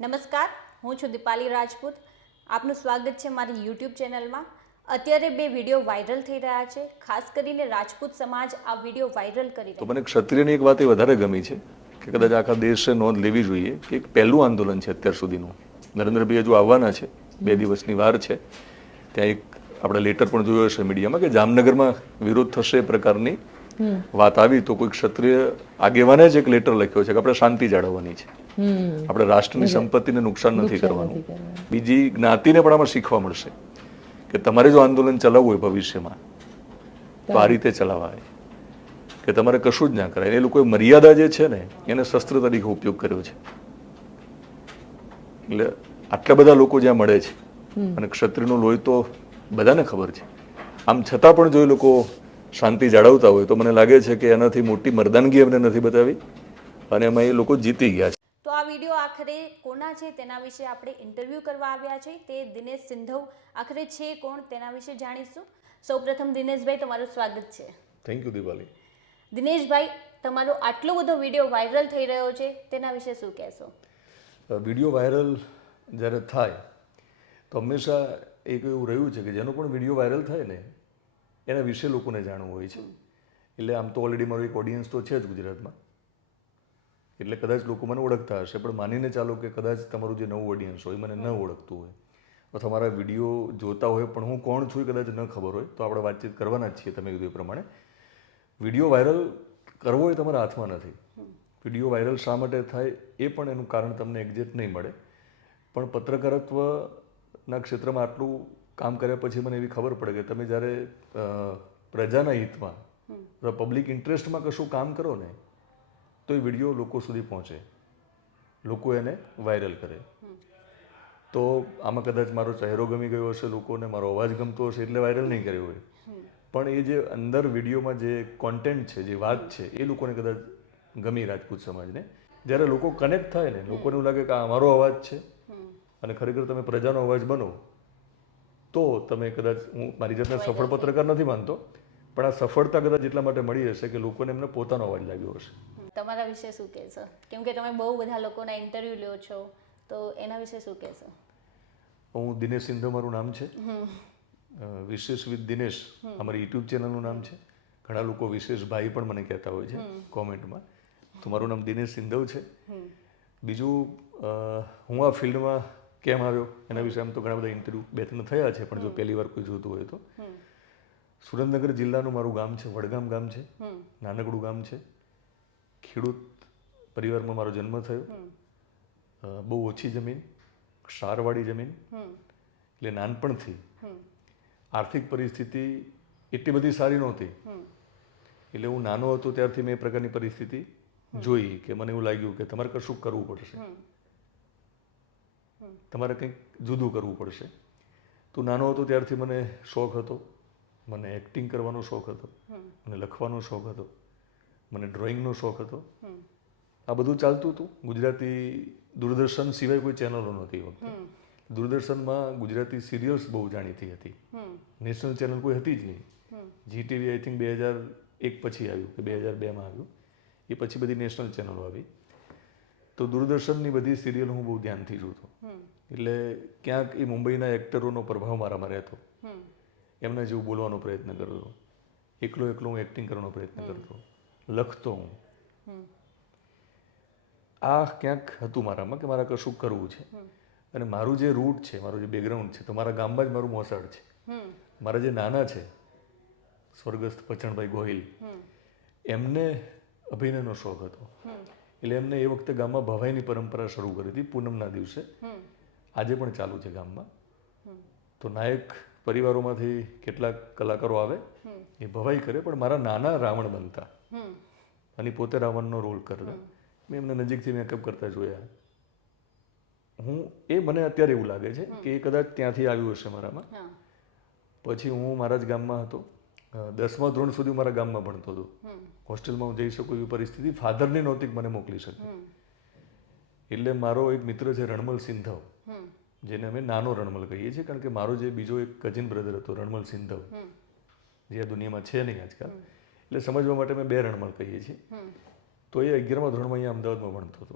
નમસ્કાર, હું છું દીપાલી રાજપૂત. આપનું સ્વાગત છે મારી યુટ્યુબ ચેનલમાં. અત્યારે બે વિડીયો વાયરલ થઈ રહ્યા છે. ખાસ કરીને રાજપૂત સમાજ આ વિડીયો વાયરલ કરી તો રહ્યા મને ક્ષત્રિયની એક વાત એ વધારે ગમી છે કે કદાચ આખા દેશે નોંધ લેવી જોઈએ કે એક પહેલું આંદોલન છે અત્યાર સુધીનું. નરેન્દ્રભાઈ હજુ આવવાના છે, 2 દિવસની વાર છે. ત્યાં એક આપણે લેટર પણ જોયો હશે મીડિયામાં કે જામનગરમાં વિરોધ થશે એ પ્રકારની વાત આવી, તો કોઈ ક્ષત્રિય આગેવાને જ એક લેટર લખ્યો છે કે આપણે શાંતિ જાળવવાની છે, આપણે રાષ્ટ્રની સંપત્તિને નુકસાન નથી કરવાનું. બીજી જ્ઞાતિને પણ આમાં શીખવા મળશે કે તમારે જો આંદોલન ચલાવવું હોય ભવિષ્યમાં તો આ રીતે ચલાવાય, કે તમારે કશું જ ના કરાય. એ લોકોએ મર્યાદા જે છે ને એને શસ્ત્ર તરીકે ઉપયોગ કર્યો છે. એટલે આટલા બધા લોકો જ્યાં મળે છે અને ક્ષત્રિયનું લોહી તો બધાને ખબર છે, આમ છતાં પણ જો એ લોકો શાંતિ જાળવતા હોય તો મને લાગે છે કે એનાથી મોટી મર્દાનગી એમને નથી બતાવી અને એમાં એ લોકો જીતી ગયા છે. તો આ વિડીયો આખરે કોના છે તેના વિશે આપણે ઇન્ટરવ્યૂ કરવા આવ્યા છે. તે દિનેશ સિંધવ આખરે છે કોણ તેના વિશે જાણીશું. સૌપ્રથમ દિનેશભાઈ, તમારું સ્વાગત છે. Thank you Dipali. દિનેશભાઈ, તમારો આટલો બધો વિડીયો વાયરલ થઈ રહ્યો છે તેના વિશે શું કહેશો? વિડીયો વાયરલ જ્યારે થાય તો હંમેશા એક એવું રહ્યું છે કે જેનો પણ વિડીયો વાયરલ થાય ને એના વિશે લોકોને જાણવું હોય છે. એટલે આમ તો ઓલરેડી મારો એક ઓડિયન્સ તો છે જ ગુજરાતમાં, એટલે કદાચ લોકો મને ઓળખતા હશે, પણ માનીને ચાલો કે કદાચ તમારું જે નવું ઓડિયન્સ હોય મને ન ઓળખતું હોય અથવા મારા વિડીયો જોતા હોય પણ હું કોણ છું એ કદાચ ન ખબર હોય, તો આપણે વાતચીત કરવાના જ છીએ. તમે કીધું એ પ્રમાણે વિડીયો વાયરલ કરવો એ તમારા હાથમાં નથી. વિડીયો વાયરલ શા માટે થાય એ પણ એનું કારણ તમને એક્ઝેક્ટ નહીં મળે, પણ પત્રકારત્વના ક્ષેત્રમાં આટલું કામ કર્યા પછી મને એવી ખબર પડે કે તમે જ્યારે પ્રજાના હિતમાં અથવા પબ્લિક ઇન્ટરેસ્ટમાં કશું કામ કરો ને તો એ વિડીયો લોકો સુધી પહોંચે, લોકો એને વાયરલ કરે. તો આમાં કદાચ મારો ચહેરો ગમી ગયો હશે લોકોને, મારો અવાજ ગમતો હશે એટલે વાયરલ નહીં કર્યો હોય, પણ એ જે અંદર વિડીયોમાં જે કોન્ટેન્ટ છે, જે વાત છે, એ લોકોને કદાચ ગમી રાજપૂત સમાજને. જ્યારે લોકો કનેક્ટ થાય ને, લોકોને એવું લાગે કે આ અમારો અવાજ છે અને ખરેખર તમે પ્રજાનો અવાજ બનો, તો તમે કદાચ, હું મારી જાતને સફળ પત્રકાર નથી માનતો, પણ આ સફળતા કદાચ એટલા માટે મળી હશે કે લોકોને એમને પોતાનો અવાજ લાગ્યો હશે. તમારા વિશે શું કહેશો? કેમ કે તમે બહુ બધા લોકોના ઇન્ટરવ્યૂ લ્યો છો, તો એના વિશે શું કહેશો? હું દિનેશ સિંધવ મારું નામ છે. વિશેષ વિથ દિનેશ અમારી યુટ્યુબ ચેનલનું નામ છે. ઘણા લોકો વિશેષ ભાઈ પણ મને કહેતા હોય છે કોમેન્ટમાં. તો મારું નામ દિનેશ સિંધવ છે. બીજું, હું આ ફિલ્ડમાં કેમ આવ્યો એના વિશે આમ તો ઘણા બધા ઇન્ટરવ્યૂ 2-3 થયા છે, પણ જો પહેલી વાર કોઈ જોતું હોય તો સુરેન્દ્રનગર જિલ્લાનું મારું ગામ છે, વડગામ ગામ છે. નાનકડું ગામ છે. ખેડૂત પરિવારમાં મારો જન્મ થયો. બહુ ઓછી જમીન, ક્ષારવાળી જમીન, એટલે નાનપણથી આર્થિક પરિસ્થિતિ એટલી બધી સારી નહોતી. એટલે હું નાનો હતો ત્યારથી મેં એ પ્રકારની પરિસ્થિતિ જોઈ કે મને એવું લાગ્યું કે તમારે કશું કરવું પડશે, તમારે કંઈક જુદું કરવું પડશે. તો નાનો હતો ત્યારથી મને શોખ હતો, મને એક્ટિંગ કરવાનો શોખ હતો, મને લખવાનો શોખ હતો, મને ડ્રોઈંગનો શોખ હતો. આ બધું ચાલતું હતું. ગુજરાતી દૂરદર્શન સિવાય કોઈ ચેનલો નહોતી એ વખતે. દૂરદર્શનમાં ગુજરાતી સિરિયલ્સ બહુ જાણીતી હતી, નેશનલ ચેનલ કોઈ હતી જ નહીં. જીટીવી આઈ થિંક 2001 પછી આવ્યું કે 2002માં આવ્યું, એ પછી બધી નેશનલ ચેનલો આવી. તો દૂરદર્શનની બધી સિરિયલ હું બહુ ધ્યાનથી જોતો, એટલે ક્યાંક એ મુંબઈના એક્ટરોનો પ્રભાવ મારામાં રહેતો, એમના જેવું બોલવાનો પ્રયત્ન કરતો, એકલો હું એક્ટિંગ કરવાનો પ્રયત્ન કરતો, લખતો હું. આ ક્યાંક હતું મારામાં કે મારે કશું કરવું છે. અને મારું જે રૂટ છે, મારું જે બેકગ્રાઉન્ડ છે, તો મારા ગામમાં જ મારું મોસાળ છે. મારા જે નાના છે સ્વર્ગસ્થ પચણભાઈ ગોહિલ, એમને અભિનયનો શોખ હતો, એટલે એમને એ વખતે ગામમાં ભવાઈની પરંપરા શરૂ કરી હતી પૂનમના દિવસે. આજે પણ ચાલુ છે ગામમાં. તો નાયક પરિવારોમાંથી કેટલાક કલાકારો આવે, એ ભવાઈ કરે, પણ મારા નાના રાવણ બનતા અને પોતે રાવણનો રોલ કરતા. મેં એમને નજીકથી મેકઅપ કરતા જોયા. મને અત્યારે એવું લાગે છે કે એ કદાચ ત્યાંથી આવ્યું હશે મારામાં. પછી હું મારા જ ગામમાં હતો, 10મા ધોરણ સુધી મારા ગામમાં ભણતો હતો. હોસ્ટેલમાં હું જઈ શકું એવી પરિસ્થિતિ ફાધરની નહોતી મને મોકલી શકે. એટલે મારો એક મિત્ર છે રણમલ સિંધવ, જેને અમે નાનો રણમલ કહીએ છીએ, કારણ કે મારો જે બીજો એક કઝિન બ્રધર હતો રણમલ સિંધવ, જે આ દુનિયામાં છે નહીં આજકાલ, એટલે સમજવા માટે અમે 2 રણમલ કહીએ છીએ. તો એ 11મા ધોરણમાં અહીંયા અમદાવાદમાં ભણતો હતો.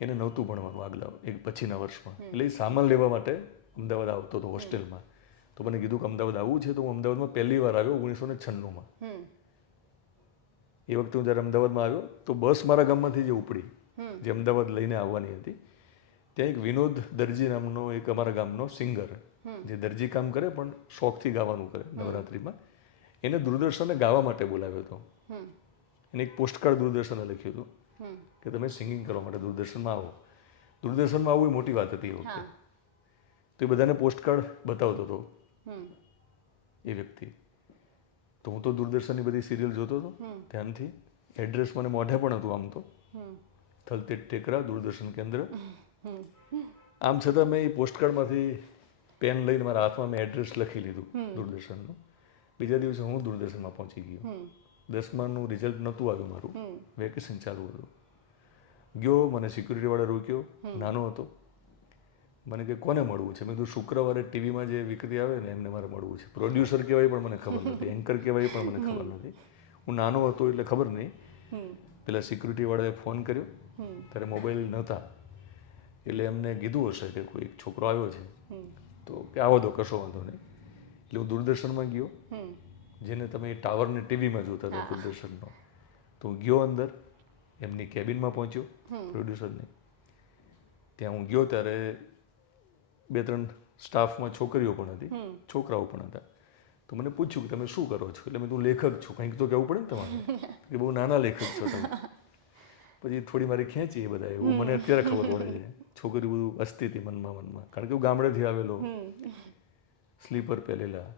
એને નહોતું ભણવાનું આગલા પછીના વર્ષમાં, એટલે એ સામાન લેવા માટે અમદાવાદ આવતો હતો હોસ્ટેલમાં. તો મને કીધું કે અમદાવાદ આવવું છે, તો હું અમદાવાદમાં પહેલી વાર આવ્યો 1996માં. એ વખતે હું જ્યારે અમદાવાદમાં આવ્યો તો બસ મારા ગામમાંથી જે ઉપડી, જે અમદાવાદ લઈને આવવાની હતી, ત્યાં એક વિનોદ દરજી નામનો એક અમારા ગામનો સિંગર, જે દરજી કામ કરે પણ શોખથી ગાવાનું કરે નવરાત્રિમાં, એને દૂરદર્શને ગાવા માટે બોલાવ્યો હતો. એને એક પોસ્ટકાર્ડ દૂરદર્શને લખ્યું હતું કે તમે સિંગિંગ કરવા માટે દૂરદર્શનમાં આવો. દૂરદર્શનમાં આવવું એ મોટી વાત હતી એ વખતે. તો એ બધાને પોસ્ટકાર્ડ બતાવતો હતો એ વ્યક્તિ. તો હું તો દૂરદર્શનની બધી સિરિયલ જોતો હતો ધ્યાનથી. એડ્રેસ મને મોઢે પણ હતું આમ તો, થલતેજ ટેકરા દૂરદર્શન કેન્દ્ર. આમ છતાં મેં એ પોસ્ટકાર્ડમાંથી પેન લઈને મારા હાથમાં મેં એડ્રેસ લખી લીધું દૂરદર્શનનું. બીજા દિવસે હું દૂરદર્શનમાં પહોંચી ગયો. 10માનું રિઝલ્ટ નહોતું આવ્યું મારું, વેકેશન ચાલુ હતું. ગયો, મને સિક્યુરિટીવાળા રોક્યો, નાનો હતો. મને કે કોને મળવું છે? મેં કીધું શુક્રવારે ટીવીમાં જે વિકૃતિ આવે ને એમને મારે મળવું છે. પ્રોડ્યુસર કહેવાય પણ મને ખબર નથી, એન્કર કહેવાય પણ મને ખબર નથી. હું નાનો હતો એટલે ખબર નહીં. પેલા સિક્યુરિટીવાળાએ ફોન કર્યો, ત્યારે મોબાઈલ નહોતા, એટલે એમને કીધું હશે કે કોઈ છોકરો આવ્યો છે, તો કે આવો તો કશો વાંધો નહીં. એટલે હું દૂરદર્શનમાં ગયો, જેને તમે ટાવરને ટીવીમાં જોતા હતા દૂરદર્શનનો. તો હું ગયો અંદર, એમની કેબિનમાં પહોંચ્યો પ્રોડ્યુસરની. ત્યાં હું ગયો ત્યારે 2-3 સ્ટાફમાં છોકરીઓ પણ હતી, છોકરાઓ પણ હતા. તો મને પૂછ્યું કે તમે શું કરો છો? એટલે મેં તું લેખક છું, કંઈક તો કહેવું પડે ને તમારે, કે બહુ નાના લેખક છો તમે. પછી થોડી મારી ખેંચી એ બધા, એવું મને અત્યારે ખબર પડે છે. છોકરી બધું હસતી હતી મનમાં, કારણ કે હું ગામડેથી આવેલો, સ્લીપર પહેરેલા,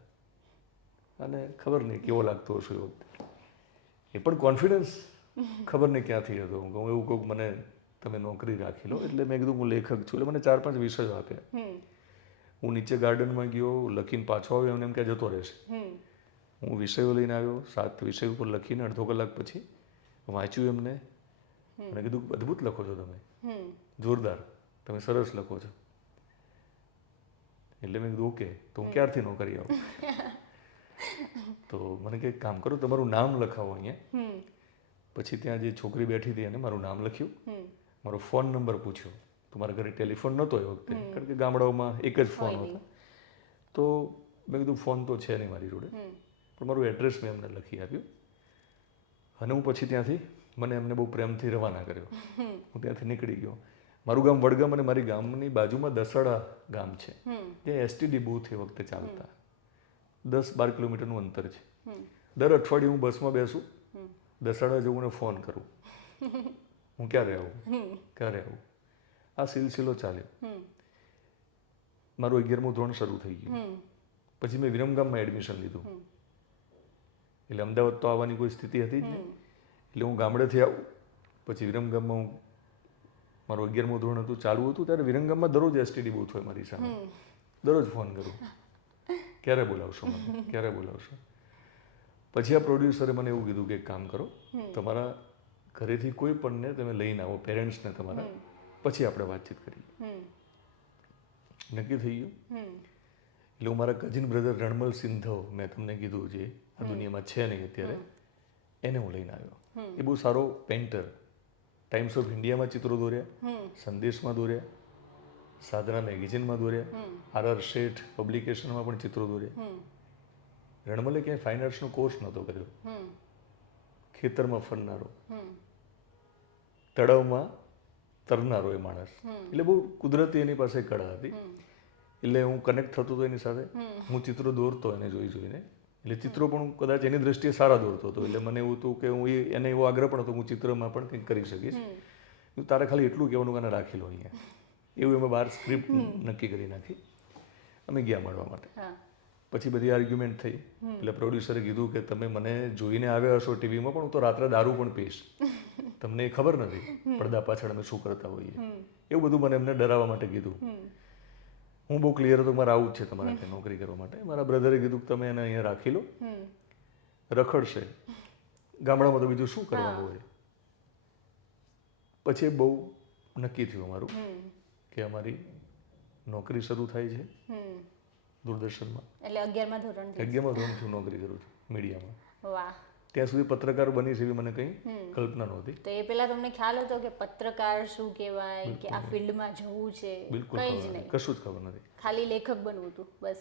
અને ખબર નહીં કેવો લાગતો હશે એ વખતે. એ પણ કોન્ફિડન્સ ખબર નહીં ક્યાંથી હતો. હું એવું કહું મને તમે નોકરી રાખી લો. એટલે મેં કીધું હું લેખક છું. એટલે મને 4-5 વિષયો આપ્યા. હું નીચે ગાર્ડનમાં ગયો, લખીને પાછો આવ્યો, એમને એમ કે જતો રહેશે. હું વિષયો લઈને આવ્યો, 7 વિષય ઉપર લખીને અડધો કલાક પછી વાંચ્યું એમને. મને કીધું અદ્ભુત લખો છો તમે, જોરદાર, તમે સરસ લખો છો. એટલે મેં કીધું ઓકે, તો હું ક્યારથી નોકરી આવું? તો મને કે કામ કરો, તમારું નામ લખાવો અહીંયા. પછી ત્યાં જે છોકરી બેઠી હતી એને મારું નામ લખ્યું, મારો ફોન નંબર પૂછ્યો. તો મારા ઘરે ટેલિફોન નહોતો એ વખતે, કારણ કે ગામડાઓમાં એક જ ફોન હતો. તો મેં કીધું ફોન તો છે નહીં મારી જોડે, પણ મારું એડ્રેસ મેં એમને લખી આપ્યું. અને હું પછી ત્યાંથી મને એમને બહુ પ્રેમથી રવાના કર્યો. હું ત્યાંથી નીકળી ગયો. મારું ગામ વડગામ, અને મારી ગામની બાજુમાં દસાડા ગામ છે, ત્યાં એસટીડી બૂથ એ વખતે ચાલતા. 10-12 કિલોમીટરનું અંતર છે. દર અઠવાડિયે હું બસમાં બેસું, દસાડા જવું ને ફોન કરું, હું ક્યારે આવું, ક્યારે આવું. આ સિલસિલો ચાલ્યો. મારું 11મું ધોરણ શરૂ થઈ ગયું. પછી મેં વિરમગામમાં એડમિશન લીધું. એટલે અમદાવાદ તો આવવાની કોઈ સ્થિતિ હતી જ નહીં. એટલે હું ગામડેથી આવું, પછી વિરમગામમાં હું, મારું 11મું ધોરણ હતું, ચાલુ હતું, ત્યારે વિરમગામમાં દરરોજ એસટીડી બૂથ હોય મારી સામે. દરરોજ ફોન કરું, ક્યારે બોલાવશો મને, ક્યારે બોલાવશો. પછી આ પ્રોડ્યુસરે મને એવું કીધું કે એક કામ કરો, તમારા ઘરેથી કોઈ પણને તમે લઈને આવો, પેરેન્ટ્સને તમારા, પછી આપણે વાતચીત કરીએ. નક્કી થઈ ગયું. એટલે હું મારા કઝિન બ્રધર રણમલ સિંધવ, મેં તમને કીધું જે આ દુનિયામાં છે નહીં અત્યારે, એને હું લઈને આવ્યો. એ બહુ સારો પેઇન્ટર. ટાઈમ્સ ઓફ ઇન્ડિયામાં ચિત્રો દોર્યા, સંદેશમાં દોર્યા, સાધના મેગેઝિનમાં દોર્યા, આર શેઠ પબ્લિકેશનમાં પણ ચિત્રો દોર્યા. રણમલે ક્યાંય ફાઇન આર્ટ્સનો કોર્સ નહોતો કર્યો. ખેતરમાં ફરનારો, તળાવમાં તરનારો એ માણસ. એટલે બહુ કુદરતી એની પાસે કળા હતી. એટલે હું કનેક્ટ થતો હતો એની સાથે. હું ચિત્રો દોરતો એને જોઈ જોઈને. એટલે ચિત્રો પણ હું કદાચ એની દ્રષ્ટિએ સારા દોરતો હતો. એટલે મને એવું હતું કે હું એને એવો આગ્રહ પણ હતો હું ચિત્રમાં પણ કંઈક કરી શકીશ. તારે ખાલી એટલું કહેવાનું કે રાખી લો અહીંયા. એવું અમે બહાર સ્ક્રિપ્ટ નક્કી કરી નાખી. અમે ગયા મળવા માટે. પછી બધી આર્ગ્યુમેન્ટ થઈ. એટલે પ્રોડ્યુસરે કીધું કે તમે મને જોઈને આવ્યા હશો ટીવીમાં, પણ હું તો રાત્રે દારૂ પણ પીશ, તમને એ ખબર નથી પડદા પાછળ અમે શું કરતા હોઈએ. એવું બધું મને એમને ડરાવવા માટે કીધું. હું બહુ ક્લિયર હતો, મારે આવું જ છે તમારા ત્યાં નોકરી કરવા માટે. મારા બ્રધરે કીધું કે તમે એને અહીંયા રાખી લો, રખડશે, ગામડામાં તો બીજું શું કરવાનું હોય. પછી બહુ નક્કી થયું અમારું કે અમારી નોકરી શરૂ થાય છે દૂરદર્શનમાં. એટલે 11મા ધોરણથી નોકરી કરું છું મીડિયામાં. વાહ. ત્યાં સુધી પત્રકાર બનીશ એવી મને કંઈ કલ્પના નહોતી. તો એ પહેલા તમને ખ્યાલ હતો કે પત્રકાર શું કહેવાય કે આ ફિલ્ડમાં જવું છે? બિલકુલ કંઈ જ ખબર નહીં, નથી, કશું જ ખબર નથી. ખાલી લેખક બનવું હતું બસ.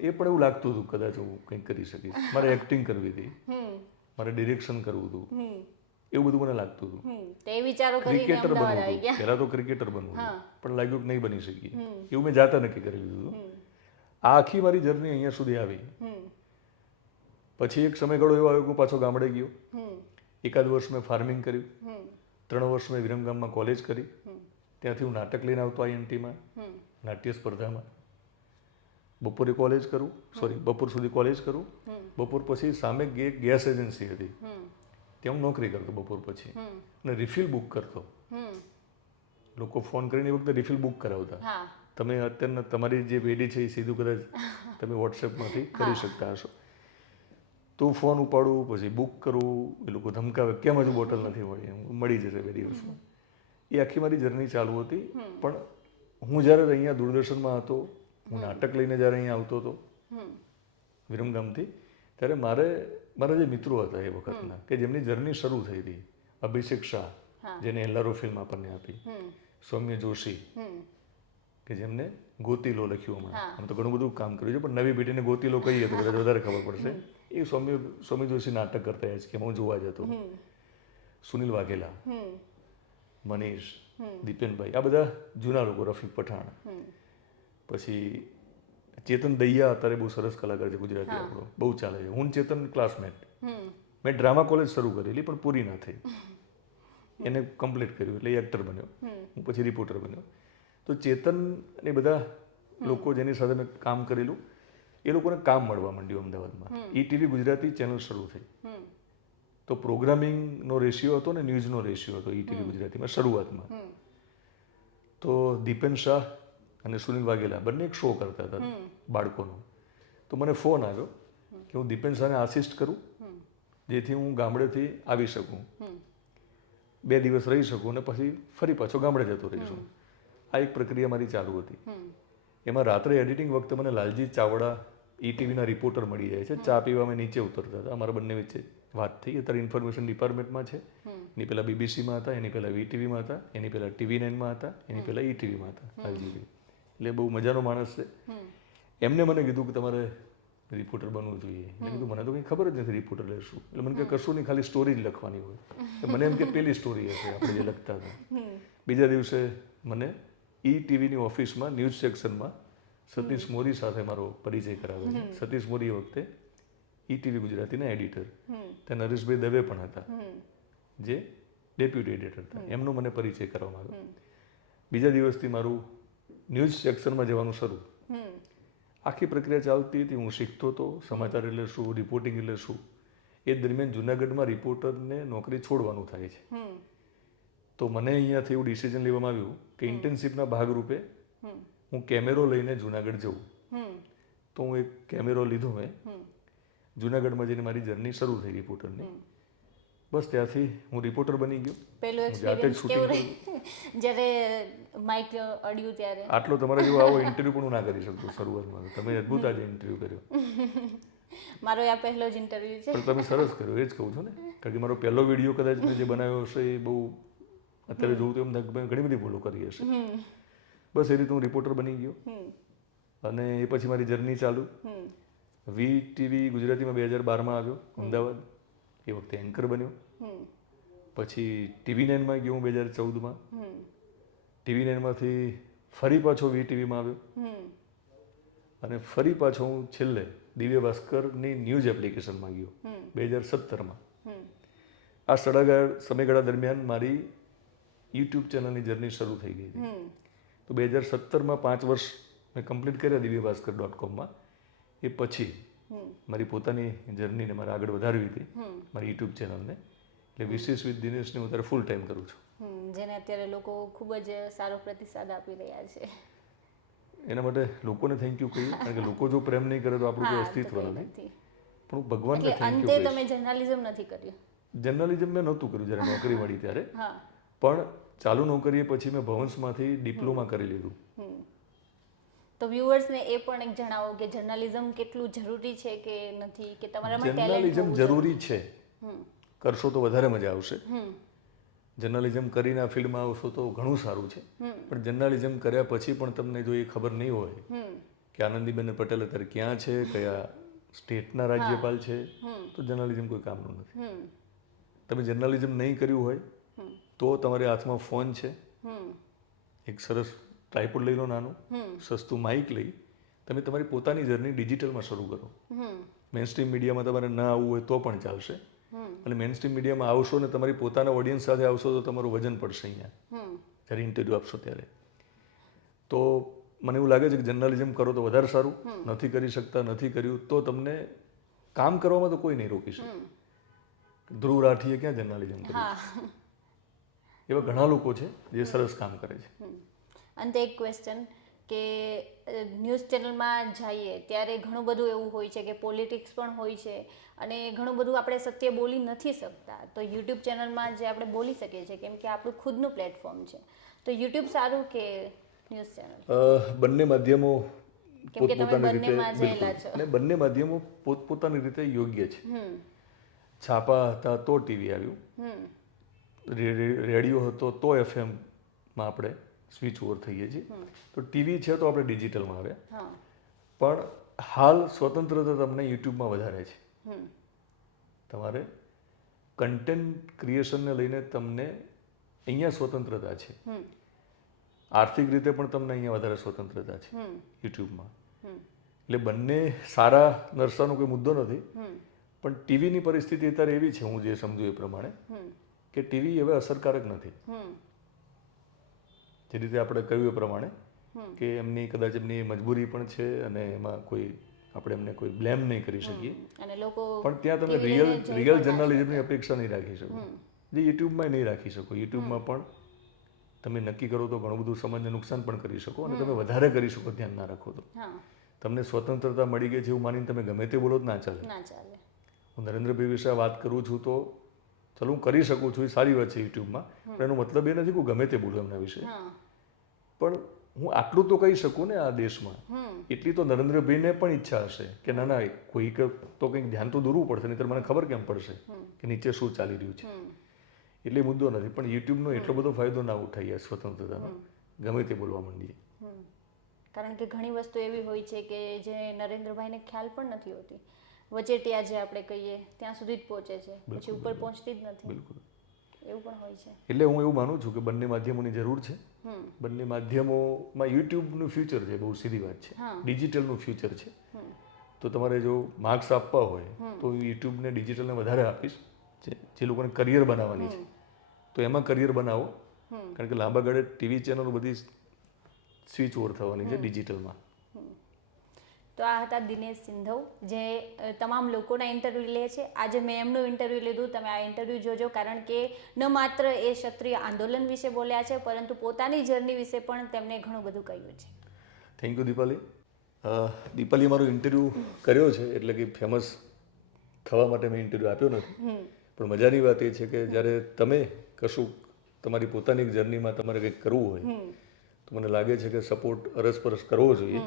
એ પણ એવું લાગતું હતું કદાચ હું કંઈક કરી શકીશ. મારે એક્ટિંગ કરવી હતી, મારે ડિરેક્શન કરવું હતું, એવું બધું મને લાગતું હતું. તો એ વિચારો કરીને ક્રિકેટર અમદાવાદ બનવું આવી હતું, ગયા. પહેલાં તો ક્રિકેટર બનવું હતું, પણ લાગ્યું કે નહીં બની શકીએ એવું મેં જાતા નક્કી કરી લીધું હતું. આ આખી મારી જર્ની અહીંયા સુધી આવી. પછી એક સમયગાળો એવો આવ્યો કે હું પાછો ગામડે ગયો. એકાદ વર્ષ મેં ફાર્મિંગ કર્યું, 3 વર્ષ મેં વિરમગામમાં કોલેજ કરી. ત્યાંથી હું નાટક લઈને આવતો INT-માં, નાટ્ય સ્પર્ધામાં. બપોરે કોલેજ કરું, બપોર સુધી કોલેજ કરું. બપોર પછી સામે ગેસ એજન્સી હતી, ત્યાં હું નોકરી કરતો બપોર પછી, અને રિફિલ બુક કરતો. લોકો ફોન કરીને એ વખતે રિફિલ બુક કરાવતા. તમે અત્યારના તમારી જે પેઢી છે એ સીધું કદાચ તમે વોટ્સએપમાંથી કરી શકતા હશો. તો ફોન ઉપાડું, પછી બુક કરું, એ લોકો ધમકાવે કેમ હજુ બોટલ નથી મળી, મળી જશે 2 દિવસમાં. એ આખી મારી જર્ની ચાલુ હતી. પણ હું જ્યારે અહીંયા દૂરદર્શનમાં હતો, હું નાટક લઈને જ્યારે અહીંયા આવતો હતો વિરમગામથી, ત્યારે મારા જે મિત્રો હતા એ વખતના કે જેમની જર્ની શરૂ થઈ હતી, અભિષેક શાહ જેને એલ્લારો ફિલ્મ આપણને આપી, સૌમ્ય જોશી કે જેમને ગોતીલો લખ્યું હમણાં, આમ તો ઘણું બધું કામ કર્યું છે પણ નવી પેઢીને ગોતીલો કહીએ તો કદાચ વધારે ખબર પડશે. એ સૌમ્ય જોશી નાટક કરતા કે હું જોવા જતો. સુનિલ વાઘેલા, મનીષ, દીપેનભાઈ, આ બધા જૂના લોકો, રફીક પઠાણ. પછી ચેતન દહિયા અત્યારે બહુ સરસ કલાકાર છે ગુજરાતી, આપણો બહુ ચાલે છે. હું ચેતન ક્લાસમેટ. મેં ડ્રામા કોલેજ શરૂ કરેલી પણ પૂરી ના થઈ, એને કમ્પ્લીટ કર્યું એટલે એક્ટર બન્યો, હું પછી રિપોર્ટર બન્યો. તો ચેતન એ બધા લોકો જેની સાથે મેં કામ કરેલું, એ લોકોને કામ મળવા માંડ્યું અમદાવાદમાં. ETV ગુજરાતી ચેનલ શરૂ થઈ. તો પ્રોગ્રામિંગનો રેશિયો હતો ને ન્યૂઝનો રેશિયો હતો ETV ગુજરાતીમાં શરૂઆતમાં. તો દીપેન શાહ અને સુનિલ વાઘેલા બંને એક શો કરતા હતા બાળકોનો. તો મને ફોન આવ્યો કે હું દીપેન શાહને આસિસ્ટ કરું, જેથી હું ગામડેથી આવી શકું, 2 દિવસ રહી શકું અને પછી ફરી પાછો ગામડે જતો રહીશું. આ એક પ્રક્રિયા મારી ચાલુ હતી. એમાં રાત્રે એડિટિંગ વખતે મને લાલજી ચાવડા ETVના રિપોર્ટર મળી જાય છે. ચા પીવા અમે નીચે ઉતરતા હતા, અમારા બંને વચ્ચે વાત થઈ. અત્યારે ઇન્ફોર્મેશન ડિપાર્ટમેન્ટમાં છે. એની પહેલાં BBCમાં હતા, એની પહેલાં VTVમાં હતા, એની પહેલાં TV9માં હતા, એની પહેલાં ETVમાં હતા, લાલજીભાઈ. એટલે બહુ મજાનો માણસ છે. એમને મને કીધું કે તમારે રિપોર્ટર બનવું જોઈએ. મેં કીધું મને તો કંઈ ખબર જ નથી રિપોર્ટર લેશું. એટલે મને કે કશું નહીં, ખાલી સ્ટોરી જ લખવાની હોય. મને એમ કે પેલી સ્ટોરી હશે આપણે જે લખતા હતા. બીજા દિવસે મને ETVની ઓફિસમાં ન્યૂઝ સેક્શનમાં સતીશ મોરી સાથે મારો પરિચય કરાવ્યો છે. સતીશ મોરી એ વખતે ETV ગુજરાતીના એડિટર, ત્યાં નરેશભાઈ દવે પણ હતા જે ડેપ્યુટી એડિટર હતા. એમનો મને પરિચય કરવામાં આવ્યો. બીજા દિવસથી મારું ન્યૂઝ સેક્શનમાં જવાનું શરૂ. આખી પ્રક્રિયા ચાલતી હતી. હું શીખતો હતો સમાચાર એટલે શું, રિપોર્ટિંગ એટલે શું. એ દરમિયાન જુનાગઢમાં રિપોર્ટરને નોકરી છોડવાનું થાય છે. તો મને અહીંયાથી એવું ડિસિઝન લેવામાં આવ્યું કે ઇન્ટર્નશીપના ભાગરૂપે હું કેમેરો લઈને જુનાગઢ જઉં. તો હું એક કેમેરો લીધો મેં, જુનાગઢમાં જઈને મારી જર્ની શરૂ થઈ રિપોર્ટરની. બસ ત્યાંથી હું રિપોર્ટર બની ગયો. પહેલો એક્સપિરિયન્સ કેવો રહ્યો જ્યારે માઇક અડ્યું ત્યારે? આટલો તમારા જેવો આવો ઇન્ટરવ્યૂ પણ હું ના કરી શકતો શરૂઆતમાં. તમે અદ્ભુત આજે ઇન્ટરવ્યૂ કર્યો. મારો આ પહેલો જ ઇન્ટરવ્યૂ છે. પણ તમે સરસ કર્યો, એ જ કહું છું ને. કારણ કે મારો પહેલો વિડીયો કદાચ મેં જે બનાવ્યો હશે એ બહુ અત્યારે જોઉં તો એમ ઘણી બધી ભૂલો કરી હશે. બસ એ રીતે હું રિપોર્ટર બની ગયો. અને એ પછી મારી જર્ની ચાલુ. VTV ગુજરાતીમાં 2012માં આવ્યો અમદાવાદ. એ વખતે એન્કર બન્યો. પછી TV9માં ગયો હું 2014માં. TV9માંથી ફરી પાછો VTVમાં આવ્યો. અને ફરી પાછો હું છેલ્લે દિવ્ય ભાસ્કરની ન્યૂઝ એપ્લિકેશનમાં ગયો 2017માં. આ સમયગાળા દરમિયાન મારી YouTube ચેનલની જર્ની શરૂ થઈ ગઈ હતી. તો 2017માં 5 વર્ષ મેં કમ્પ્લીટ કર્યા divyabhaskar.comમાં. એ પછી મારી પોતાની જર્નીને મારે આગળ વધારવી હતી, મારી YouTube ચેનલને. એટલે વિશેષ વિથ દિનેશને હું અત્યારે ફૂલ ટાઈમ કરું છું. જેને અત્યારે લોકો ખૂબ જ સારો પ્રતિસાદ આપી રહ્યા છે. એના માટે લોકોને થેન્ક યુ કહીએ, કારણ કે લોકો જો પ્રેમ નહીં કરે તો આપણું કોઈ અસ્તિત્વ નથી. પણ હું ભગવાનને થેન્ક યુ કહીશ. અંતે તમે જર્નલિઝમ નથી કર્યું? જર્નલિઝમ મેં નહોતું કર્યું જ્યારે નોકરી મળી ત્યારે. પણ ચાલુ નોકરીએ પછી મેં ભવન્સમાંથી ડિપ્લોમા કરી લીધું. તો વ્યુઅર્સને એ પણ એક જણાવો કે જર્નલિઝમ કેટલું જરૂરી છે કે નથી, કે તમારામાં ટેલેન્ટ જર્નલિઝમ જરૂરી છે, કરશો તો વધારે મજા આવશે. જર્નલિઝમ કરીને આ ફિલ્ડમાં આવશો તો ઘણું સારું છે, પણ જર્નલિઝમ કર્યા પછી પણ તમને જો એ ખબર નહીં હોય કે આનંદીબેન પટેલ અત્યારે ક્યાં છે, કયા સ્ટેટના રાજ્યપાલ છે, તો જર્નલિઝમ કોઈ કામનું નથી. તમે જર્નલિઝમ નહીં કર્યું હોય તો તમારી હાથમાં ફોન છે, એક સરસ ટ્રાયપોડ લઈ લો નાનું, સસ્તું માઇક લઈ તમે તમારી પોતાની જર્ની ડિજિટલમાં શરૂ કરો. મેઇન સ્ટ્રીમ મીડિયામાં તમારે ના આવવું હોય તો પણ ચાલશે, અને મેઇન સ્ટ્રીમ મીડિયામાં આવશો ને તમારી પોતાના ઓડિયન્સ સાથે આવશો તો તમારું વજન પડશે અહીંયા જ્યારે ઇન્ટરવ્યૂ આપશો ત્યારે. તો મને એવું લાગે છે કે જર્નલિઝમ કરો તો વધારે સારું. નથી કરી શકતા, નથી કર્યું તો તમને કામ કરવામાં તો કોઈ નહીં રોકી શકે. ધ્રુવ રાઠીએ ક્યાં જર્નલિઝમ કર્યું? એવા ઘણા લોકો છે જે સરસ કામ કરે છે. અંતે એક ક્વેશ્ચન કે ન્યૂઝ ચેનલમાં જઈએ ત્યારે ઘણું બધું એવું હોય છે કે પોલિટિક્સ પણ હોય છે અને ઘણું બધું આપણે સત્ય બોલી નથી શકતા, તો યુટ્યુબ ચેનલમાં જે આપણે બોલી શકીએ છીએ કેમ કે આપણું ખુદનું પ્લેટફોર્મ છે, તો યુટ્યુબ સારું કે ન્યૂઝ ચેનલ? બંને માધ્યમો કેમ કે તમે પોતપોતાની રીતે બંનેમાં જયેલા છો. અને બંને માધ્યમો પોતપોતાની રીતે યોગ્ય છે. છાપા હતા તો ટીવી આવ્યું, રેડિયો હતો તો એફએમમાં આપણે સ્વિચ ઓવર થઈએ છીએ, તો ટીવી છે તો આપણે ડિજિટલમાં આવ્યા. પણ હાલ સ્વતંત્રતા તમને યુટ્યુબમાં વધારે છે. તમારે કન્ટેન્ટ ક્રિએશનને લઈને તમને અહીંયા સ્વતંત્રતા છે, આર્થિક રીતે પણ તમને અહીંયા વધારે સ્વતંત્રતા છે યુટ્યુબમાં. એટલે બંને સારા નરસાનો કોઈ મુદ્દો નથી, પણ ટીવીની પરિસ્થિતિ અત્યારે એવી છે, હું જે સમજુ એ પ્રમાણે, કે ટીવી હવે અસરકારક નથી. જે રીતે આપણે કહ્યું એ પ્રમાણે કે એમની કદાચ એમની મજબૂરી પણ છે અને એમાં કોઈ આપણે એમને કોઈ બ્લેમ નહીં કરી શકીએ, પણ ત્યાં તમે રિયલ જર્નલિઝમની અપેક્ષા નહીં રાખી શકો, જે યુટ્યુબમાં નહીં રાખી શકો. યુટ્યુબમાં પણ તમે નક્કી કરો તો ઘણું બધું સમાજને નુકસાન પણ કરી શકો, અને તમે વધારે કરી શકો ધ્યાન ના રાખો તો. તમને સ્વતંત્રતા મળી ગઈ છે એવું માનીને તમે ગમે તે બોલો જ ના ચાલે. હું નરેન્દ્રભાઈ વિશે વાત કરું છું તો ચલો હું કરી શકું છું, એ સારી વાત છે યુટ્યુબમાં, પણ એનો મતલબ એ નથી કે હું ગમે તે બોલું એમના વિશે. પણ હું આટલું તો કહી શકું ને આ દેશમાં, એટલી તો નરેન્દ્રભાઈને પણ ઈચ્છા હશે કે ના ના કોઈક તો કંઈક ધ્યાન તો દોરવું પડશે, નહીં તો મને ખબર કેમ પડશે કે નીચે શું ચાલી રહ્યું છે. એટલે મુદ્દો નથી, પણ યુટ્યુબનો એટલો બધો ફાયદો ના ઉઠાઈએ સ્વતંત્રતાનો, ગમે તે બોલવા માંડીએ. કારણ કે ઘણી વસ્તુ એવી હોય છે કે જે નરેન્દ્રભાઈને ખ્યાલ પણ નથી હોતી, વચેટિયા જે આપણે કહીએ ત્યાં સુધી જ પહોંચે છે, પછી ઉપર પહોંચતી જ નથી. બિલકુલ એવું પણ હોય છે. એટલે હું એવું માનું છું કે બંને માધ્યમોની જરૂર છે. બંને માધ્યમોમાં યુટ્યુબનું ફ્યુચર છે, બહુ સીધી વાત છે, ડિજિટલનું ફ્યુચર છે. તો તમારે જો માર્ક્સ આપવા હોય તો યુટ્યુબને ડિજિટલને વધારે આપીશ. જે લોકોને કરિયર બનાવવાની છે તો એમાં કરિયર બનાવો, કારણ કે લાંબા ગાળે ટીવી ચેનલો બધી સ્વિચ ઓવર થવાની છે ડિજિટલમાં. તો આ હતા દિનેશ સિંધવ, જે તમામ લોકોના ઇન્ટરવ્યૂ લે છે. આજે મેં એમનું ઇન્ટરવ્યૂ લીધું, તમે આ ઇન્ટરવ્યૂ જોજો, કારણ કે ન માત્ર એ ક્ષત્રિય આંદોલન વિશે બોલ્યા છે, પરંતુ પોતાની જર્ની વિશે પણ તેમણે ઘણું બધું કહ્યું છે. Thank you Dipali. દીપાલી મારો ઇન્ટરવ્યૂ કર્યો છે એટલે કે ફેમસ થવા માટે મેં ઇન્ટરવ્યૂ આપ્યો નથી, પણ મજાની વાત એ છે કે જ્યારે તમે કશું તમારી પોતાની જર્નીમાં તમારે કંઈક કરવું હોય તો મને લાગે છે કે સપોર્ટ અરસપરસ કરવો જોઈએ.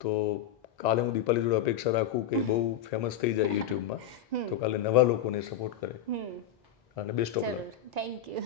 તો કાલે હું દીપાલી જોડે અપેક્ષા રાખું કે બહુ ફેમસ થઈ જાય યુટ્યુબમાં, તો કાલે નવા લોકોને સપોર્ટ કરે. અને best of luck. Thank you.